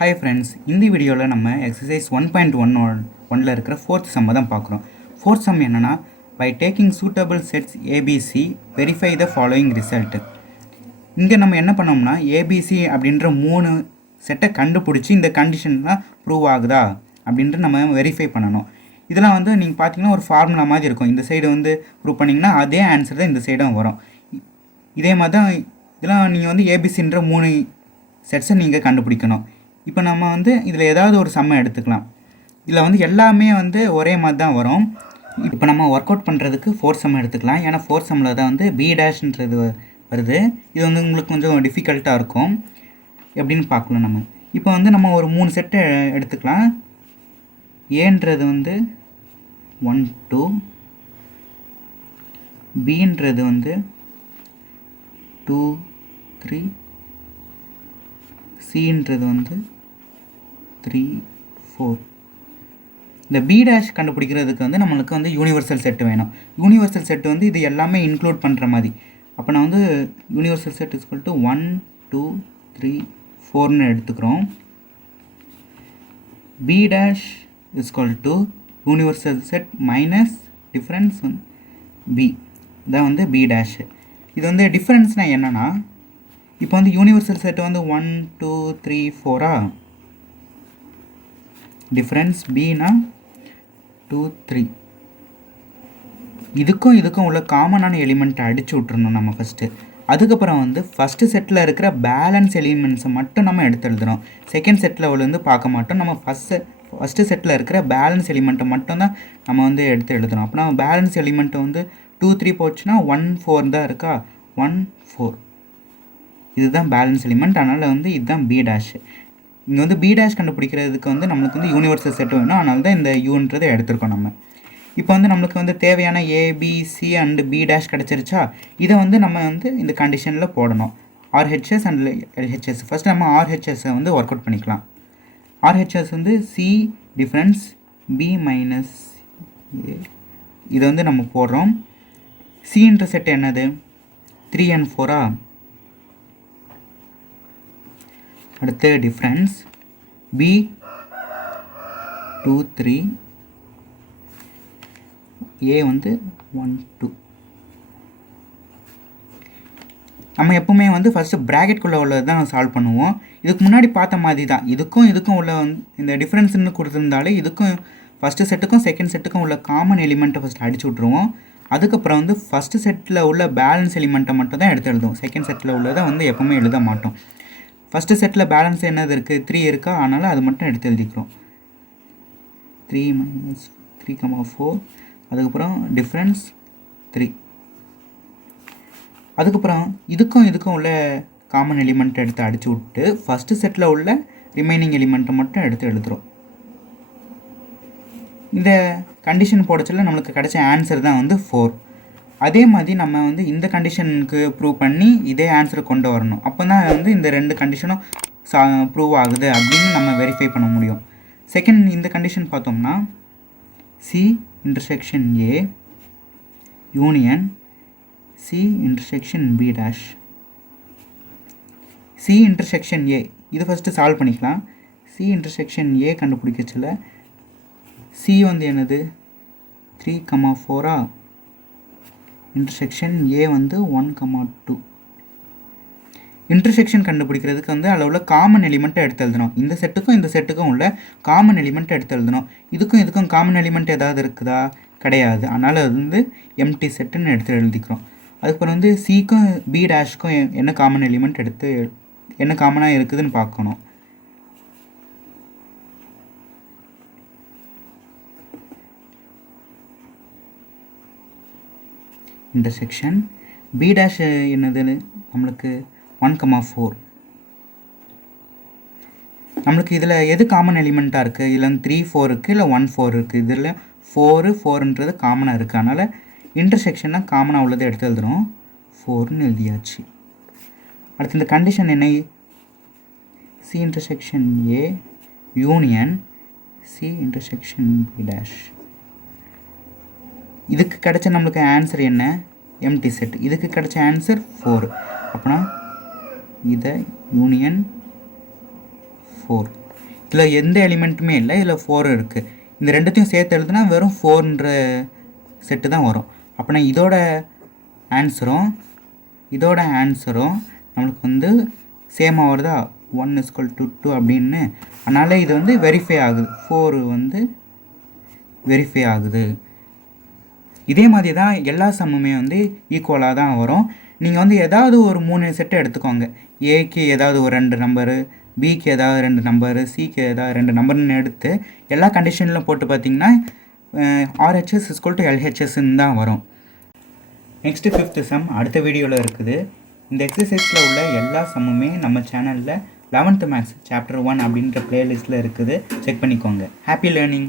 Hi friends, இந்த வீடியோவில் நம்ம எக்ஸசைஸ் 1.11 இருக்கிற ஃபோர்த் சம்மை தான் பார்க்குறோம். ஃபோர்த் சம் என்னென்னா, by taking suitable sets ABC verify the following result. இங்கே நம்ம என்ன பண்ணோம்னா ஏபிசி அப்படின்ற 3 செட்டை கண்டுபிடிச்சி இந்த கண்டிஷன்லாம் ப்ரூவ் ஆகுதா அப்படின்ட்டு நம்ம வெரிஃபை பண்ணணும். இதெல்லாம் வந்து நீங்கள் பார்த்தீங்கன்னா ஒரு ஃபார்முலா மாதிரி இருக்கும். இந்த சைடு வந்து ப்ரூவ் பண்ணிங்கன்னா அதே ஆன்சர் தான் இந்த சைடும் வரும். இதே மாதிரி தான் இதெல்லாம் நீங்கள் வந்து ஏபிசின்ற 3 செட்ஸை நீங்கள் கண்டுபிடிக்கணும். இப்போ நம்ம வந்து இதில் ஏதாவது ஒரு சம்மை எடுத்துக்கலாம். இதில் வந்து எல்லாமே வந்து ஒரே மாதிரி தான் வரும். இப்போ நம்ம ஒர்க் அவுட் பண்ணுறதுக்கு ஃபோர்த் சம் எடுத்துக்கலாம். ஏன்னா ஃபோர்த் சம்மில் தான் வந்து பி டேஷ்ன்றது வருது. இது வந்து உங்களுக்கு கொஞ்சம் டிஃபிகல்ட்டாக இருக்கும். எப்படின்னு பார்க்கலாம் நம்ம. இப்போ வந்து நம்ம ஒரு 3 செட்டை எடுத்துக்கலாம். ஏன்றது வந்து 1 2, பின்றது வந்து 2 3, சின்றது வந்து 3 4. இந்த பி டேஷ் கண்டுபிடிக்கிறதுக்கு வந்து நம்மளுக்கு வந்து யூனிவர்சல் செட்டு வேணும். யூனிவர்சல் செட்டு வந்து இது எல்லாமே இன்க்ளூட் பண்ணுற மாதிரி. அப்போ நான் வந்து யூனிவர்சல் செட் இஸ்குவல் டு 1 2 3 4ன்னு எடுத்துக்கிறோம். B dash is equal to universal set minus difference B, இதான் வந்து பி டேஷ். இது வந்து டிஃப்ரென்ஸ்னால் என்னென்னா, இப்போ வந்து யூனிவர்சல் செட்டு வந்து 1 2 3 4ஆ, டிஃப்ரென்ஸ் பினா 2 3. இதுக்கும் உள்ள காமனான எலிமெண்ட்டை அடித்து விட்டுறணும் நம்ம ஃபஸ்ட்டு. அதுக்கப்புறம் வந்து ஃபஸ்ட்டு செட்டில் இருக்கிற பேலன்ஸ் எலிமெண்ட்ஸை மட்டும் நம்ம எடுத்து எழுதுகிறோம். செகண்ட் செட்டில் வந்து பார்க்க மாட்டோம். நம்ம ஃபஸ்ட்டு செட்டில் இருக்கிற பேலன்ஸ் எலிமெண்ட்டை மட்டும் தான் நம்ம வந்து எடுத்து எழுதுகிறோம். அப்போ நம்ம பேலன்ஸ் எலிமெண்ட்டை வந்து 2 3 போச்சுன்னா 1 4 தான் இருக்கா, 1 4. இதுதான் பேலன்ஸ் எலிமெண்ட். அதனால் வந்து இதுதான் பி டேஷ். இங்கே வந்து பி டேஷ் கண்டுபிடிக்கிறதுக்கு வந்து நம்மளுக்கு வந்து யூனிவர்சல் செட் வேணும். அதனால தான் இந்த யூன்றதை எடுத்துருக்கோம் நம்ம. இப்போ வந்து நம்மளுக்கு வந்து தேவையான ஏபிசி அண்டு பி டேஷ் கிடச்சிருச்சா, இதை வந்து நம்ம வந்து இந்த கண்டிஷனில் போடணும். RHS and LHS. ஃபஸ்ட்டு நம்ம ஆர்ஹெச்எஸ்ஸை வந்து ஒர்க் அவுட் பண்ணிக்கலாம். ஆர்ஹெச்எஸ் வந்து சி டிஃப்ரென்ஸ் பி மைனஸ் ஏ, இதை வந்து நம்ம போடுறோம். சின்ற செட் என்னது 3 and 4ஆ. அடுத்து டிஃப்ரென்ஸ் பி 2 3, ஏ வந்து 1 2. நம்ம எப்பவுமே வந்து ஃபஸ்ட்டு ப்ராக்கெட்குள்ளே உள்ளது தான் சால்வ் பண்ணுவோம். இதுக்கு முன்னாடி பார்த்த மாதிரி தான் இதுக்கும் உள்ள வந்து இந்த டிஃப்ரென்ஸ்னு கொடுத்துருந்தாலே இதுக்கும் ஃபஸ்ட்டு செட்டுக்கும் செகண்ட் செட்டுக்கும் உள்ள காமன் எலிமெண்ட்டை ஃபஸ்ட்டு அடிச்சு விட்ருவோம். அதுக்கப்புறம் வந்து ஃபஸ்ட்டு செட்டில் உள்ள பேலன்ஸ் எலிமெண்ட்டை மட்டும் தான் எடுத்து எழுதுவோம். செகண்ட் செட்டில் உள்ளதை வந்து எப்போவுமே எழுத மாட்டோம். ஃபஸ்ட்டு செட்டில் பேலன்ஸ் என்னது இருக்குது, 3 இருக்கா, அதனால் அது மட்டும் எடுத்து எழுதிக்கிறோம். 3 மைனஸ் 3 4. அதுக்கப்புறம் டிஃப்ரென்ஸ் 3. அதுக்கப்புறம் இதுக்கும் உள்ள காமன் எலிமெண்ட்டை எடுத்து அடிச்சு விட்டு ஃபஸ்ட்டு செட்டில் உள்ள ரிமைனிங் எலிமெண்ட்டை மட்டும் எடுத்து எழுதுகிறோம். இந்த கண்டிஷன் போடச்சில் நம்மளுக்கு கிடைச்ச ஆன்சர் தான் வந்து 4. அதே மாதிரி நம்ம வந்து இந்த கண்டிஷனுக்கு ப்ரூவ் பண்ணி இதே ஆன்சரை கொண்டு வரணும். அப்போ தான் வந்து இந்த 2 கண்டிஷனும் ப்ரூவ் ஆகுது அப்படின்னு நம்ம வெரிஃபை பண்ண முடியும். செகண்ட் இந்த கண்டிஷன் பார்த்தோம்னா C intersection A union C intersection B dash. C intersection A இது ஃபஸ்ட்டு சால்வ் பண்ணிக்கலாம். சி இன்டர்செக்ஷன் ஏ கண்டுபிடிக்கச்சில் சி வந்து என்னது 3 4ஆ, இன்டர்செக்ஷன் ஏ வந்து 1 2. இன்டர்செக்ஷன் கண்டுபிடிக்கிறதுக்கு வந்து அதில் உள்ள காமன் எலிமெண்ட்டை எடுத்து எழுதணும். இந்த செட்டுக்கும் உள்ள காமன் எலிமெண்ட்டை எடுத்து எழுதணும். இதுக்கும் காமன் எலிமெண்ட் ஏதாவது இருக்குதா, கிடையாது. அதனால் அது வந்து எம்டி செட்டுன்னு எடுத்து எழுதிக்கிறோம். அதுக்கப்புறம் வந்து சிக்கும் பி டேஷ்க்கும் என்ன காமன் எலிமெண்ட் எடுத்து என்ன காமனாக இருக்குதுன்னு பார்க்கணும். இன்டர்செக்ஷன் பி டேஷ் என்னதுன்னு நம்மளுக்கு 1 4. நம்மளுக்கு இதில் எது காமன் எலிமெண்ட்டாக இருக்குது, இதில் 3 4 இருக்குது, இல்லை 1 4 இருக்குது. இதில் 4 4ன்றது காமனாக இருக்குது. அதனால் இன்டர்செக்ஷனாக காமனாக உள்ளதை எடுத்து எழுதுகிறோம். 4ன்னு எழுதியாச்சு. அடுத்து இந்த கண்டிஷன் என்ன, C intersection A union C intersection B dash. இதுக்கு கிடைச்ச நம்மளுக்கு ஆன்சர் என்ன, எம்டி செட். இதுக்கு கிடைச்ச ஆன்சர் 4. அப்போனா இதை யூனியன் 4 இதில் எந்த எலிமெண்ட்டுமே இல்லை, இதில் 4 இருக்குது. இந்த ரெண்டுத்தையும் சேர்த்து எழுதுனா வெறும் 4ன்ற செட்டு தான் வரும். அப்படின்னா இதோட ஆன்சரும் நம்மளுக்கு வந்து சேமாக வருதா, 1 = 2 அப்படின்னு. அதனால் இது வந்து வெரிஃபை ஆகுது, 4 வந்து வெரிஃபை ஆகுது. இதே மாதிரி தான் எல்லா சம்முமே வந்து ஈக்குவலாக தான் வரும். நீங்கள் வந்து ஏதாவது ஒரு 3 செட்டை எடுத்துக்கோங்க. ஏக்கு ஏதாவது ஒரு 2 நம்பரு, பிக்கு ஏதாவது 2 நம்பரு, சிக்கு ஏதாவது 2 நம்பர்னு எடுத்து எல்லா கண்டிஷனிலும் போட்டு பார்த்தீங்கன்னா RHS = LHSன்னு தான் வரும். நெக்ஸ்ட்டு 5th சம் அடுத்த வீடியோவில் இருக்குது. இந்த எக்ஸசைஸில் உள்ள எல்லா சம்முமே நம்ம சேனலில் 11th மேக்ஸ் சாப்டர் 1 அப்படின்ற பிளேலிஸ்ட்டில் இருக்குது. செக் பண்ணிக்கோங்க. Happy learning.